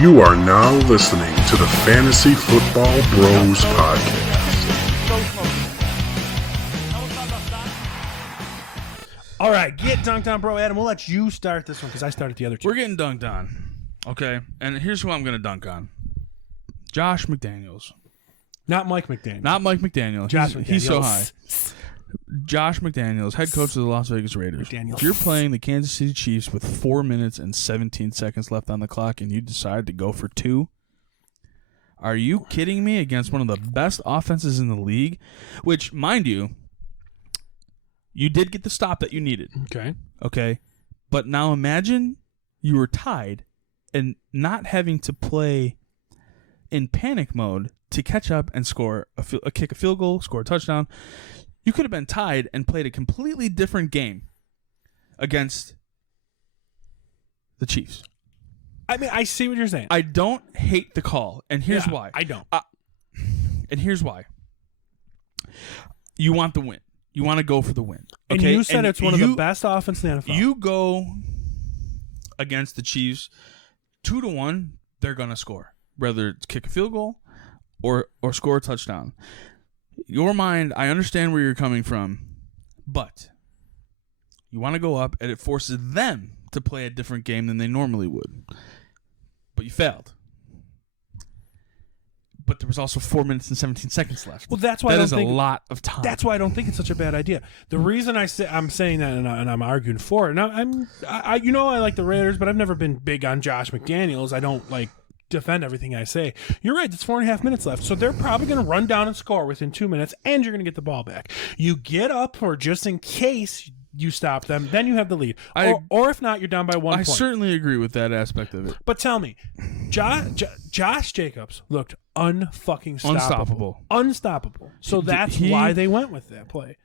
You are now listening to the Fantasy Football Bros Podcast. All right, get dunked on, bro. Adam, we'll let you start this one because I started the other two. We're getting dunked on, okay? And here's who I'm going to dunk on. Josh McDaniels. Not Mike McDaniel. Not Mike McDaniel. Josh McDaniels. He's so high. Josh McDaniels, head coach of the Las Vegas Raiders. McDaniels. If you're playing the Kansas City Chiefs with 4 minutes and 17 seconds left on the clock and you decide to go for two, are you kidding me? Against one of the best offenses in the league, which, mind you, you did get the stop that you needed. Okay? But now imagine you were tied and not having to play in panic mode to catch up and score kick a field goal, score a touchdown. You could have been tied and played a completely different game against the Chiefs. I mean, I see what you're saying. I don't hate the call, and here's why. I don't. And here's why. You want the win. You want to go for the win. And okay? you said it's one of the best offenses in the NFL. You go against the Chiefs 2-1, they're going to score. Whether it's kick a field goal or score a touchdown. Your mind, I understand where you're coming from, but you want to go up, and it forces them to play a different game than they normally would. But you failed. But there was also 4 minutes and 17 seconds left. Well, that's why that I is don't think a lot of time. That's why I don't think it's such a bad idea. The reason I'm saying that and I'm arguing for it. Now I like the Raiders, but I've never been big on Josh McDaniels. I don't defend everything I say. You're right. There's 4.5 minutes left, so they're probably going to run down and score within 2 minutes, and you're going to get the ball back. You get up for just in case you stop them, then you have the lead. Or if not, you're down by 1 point. I certainly agree with that aspect of it. But tell me, Josh Jacobs looked unstoppable. So that's why they went with that play.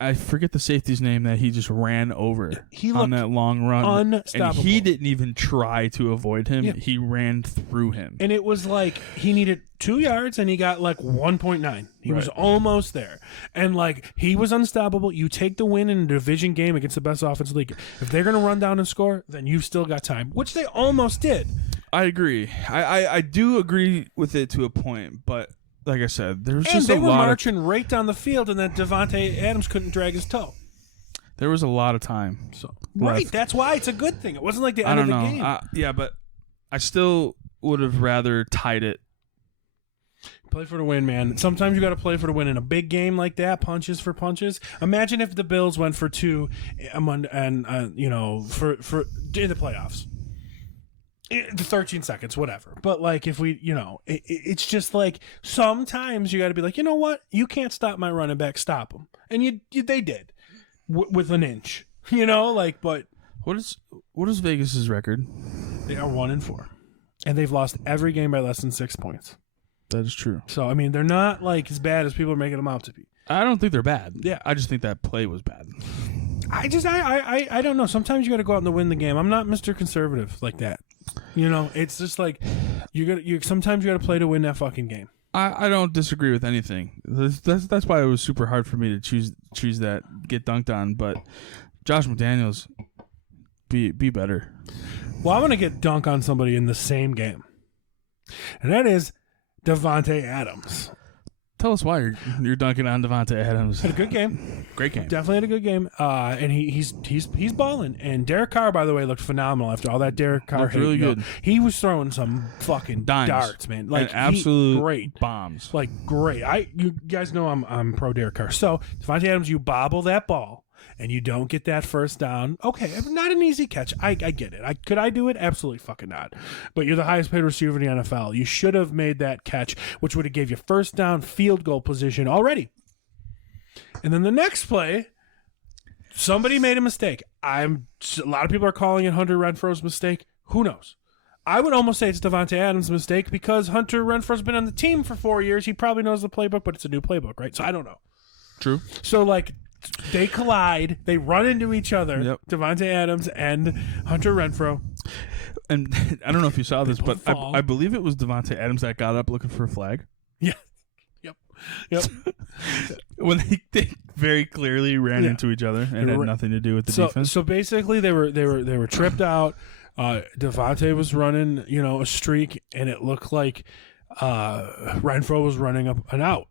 I forget the safety's name that he just ran over on that long run. Unstoppable. And he didn't even try to avoid him. Yeah. He ran through him. And it was like he needed 2 yards and he got 1.9. He was almost there. And he was unstoppable. You take the win in a division game against the best offensive league. If they're going to run down and score, then you've still got time, which they almost did. I agree. I do agree with it to a point, but like I said, there's just they were marching right down the field, and then Davante Adams couldn't drag his toe. There was a lot of time. Right, that's why it's a good thing. It wasn't like the end of the game. Yeah, but I still would have rather tied it. Play for the win, man. Sometimes you got to play for the win in a big game like that. Punches for punches. Imagine if the Bills went for two, and for in the playoffs. The 13 seconds, whatever. But if we, it's just sometimes you got to be you know what? You can't stop my running back. Stop him, and they did with an inch. But what is Vegas's record? They are 1-4, and they've lost every game by less than 6 points. That is true. So I mean, they're not as bad as people are making them out to be. I don't think they're bad. Yeah, I just think that play was bad. I don't know. Sometimes you got to go out and win the game. I'm not Mr. Conservative like that. It's just sometimes you got to play to win that fucking game. I don't disagree with anything. That's why it was super hard for me to choose that get dunked on. But Josh McDaniels, be better. Well, I'm gonna get dunked on somebody in the same game, and that is Davante Adams. Tell us why you're dunking on Davante Adams. Had a good game. Great game. Definitely had a good game. And he's balling. And Derek Carr, by the way, looked phenomenal after all that Derek Carr looked really good. He was throwing some fucking darts, man. And absolute great bombs. Great. You guys know I'm pro Derek Carr. So Davante Adams, you bobble that ball and you don't get that first down. Okay, not an easy catch. I get it. Could I do it? Absolutely fucking not. But you're the highest paid receiver in the NFL. You should have made that catch, which would have gave you first down field goal position already. And then the next play, somebody made a mistake. A lot of people are calling it Hunter Renfro's mistake. Who knows? I would almost say it's Davante Adams' mistake because Hunter Renfro's been on the team for 4 years. He probably knows the playbook, but it's a new playbook, right? So I don't know. True. So they collide. They run into each other. Yep. Davante Adams and Hunter Renfro. And I don't know if you saw this, but I believe it was Davante Adams that got up looking for a flag. Yeah. Yep. When they very clearly ran into each other and had nothing to do with the defense. So basically, they were tripped out. Devontae was running, a streak, and it looked like Renfro was running up and out.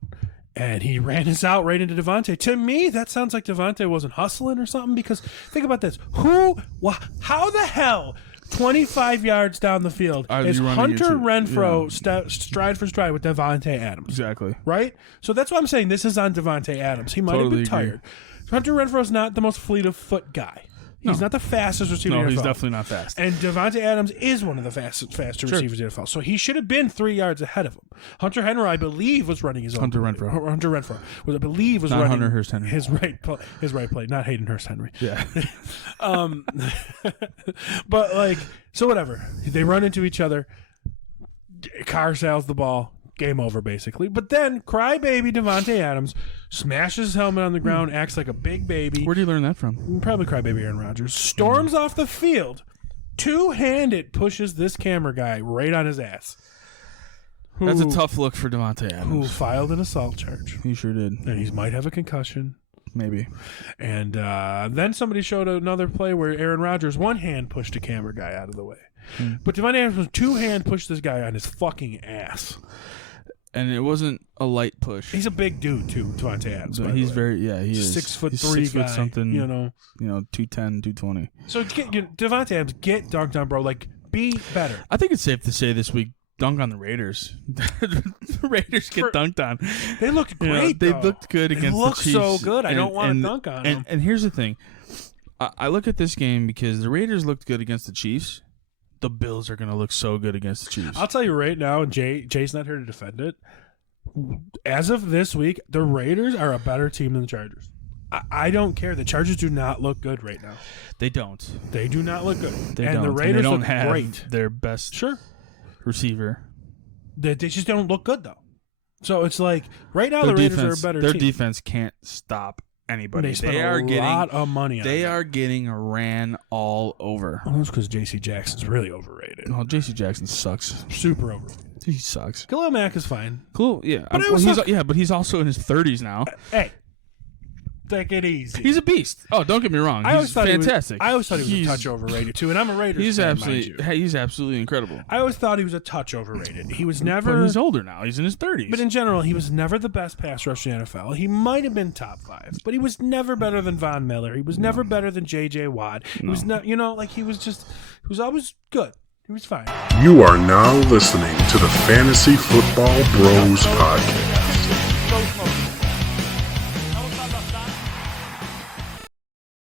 And he ran his out right into Devontae. To me, that sounds like Devontae wasn't hustling or something, because think about this. How the hell 25 yards down the field is Hunter Renfro stride for stride with Devontae Adams? Exactly. Right? So that's why I'm saying this is on Devontae Adams. He might have been tired. Hunter Renfro's not the most fleet of foot guy. He's not the fastest receiver in the NFL. No, he's definitely not fast. And Devontae Adams is one of the faster receivers in the NFL. So he should have been 3 yards ahead of him. Hunter Henry, I believe, was running his own. Hunter Renfro, I believe, was not running Hunter Hurst Henry. His right play, not Hayden Hurst Henry. Yeah. But, so whatever. They run into each other. Carr sails the ball. Game over, basically. But then, crybaby Devontae Adams smashes his helmet on the ground, acts like a big baby. Where do you learn that from? Probably crybaby Aaron Rodgers. Storms off the field. Two-handed pushes this camera guy right on his ass. That's a tough look for Devontae Adams. Who filed an assault charge. He sure did. And he might have a concussion. Maybe. And then somebody showed another play where Aaron Rodgers one-hand pushed a camera guy out of the way. But Devontae Adams was two-hand pushed this guy on his fucking ass. And it wasn't a light push. He's a big dude too, Devontae Adams. He's very, he is 6'3" He's 6 guy, foot something. 210, 220. So Devontae Adams, get dunked on, bro. Be better. I think it's safe to say this week, dunk on the Raiders. The Raiders get dunked on. They looked great. They looked good against the Chiefs. They looked so good. I don't want to dunk on them. And here's the thing. I look at this game because the Raiders looked good against the Chiefs. The Bills are going to look so good against the Chiefs. I'll tell you right now, and Jay's not here to defend it. As of this week, the Raiders are a better team than the Chargers. I don't care. The Chargers do not look good right now. They don't. They do not look good. And the Raiders don't look have great. Their best receiver. They just don't look good, though. So it's like, right now, the Raiders are a better team. Their defense can't stop anybody. They spent a lot of money on They them. are getting ran all over. Well, that's because J.C. Jackson's really overrated. No, J.C. Jackson sucks. Super overrated. He sucks. Khalil Mack is fine. Cool, yeah. But he's also in his 30s now. Hey, take it easy. He's a beast. Oh, don't get me wrong. He's fantastic. I always thought he was a touch overrated too, and I'm a Raiders fan, mind you. He's absolutely incredible. I always thought he was a touch overrated. He was never. But he's older now. He's in his 30s. But in general, he was never the best pass rusher in the NFL. He might have been top 5, but he was never better than Von Miller. He was never better than J.J. Watt. He was not. He was always good. He was fine. You are now listening to the Fantasy Football Bros Podcast.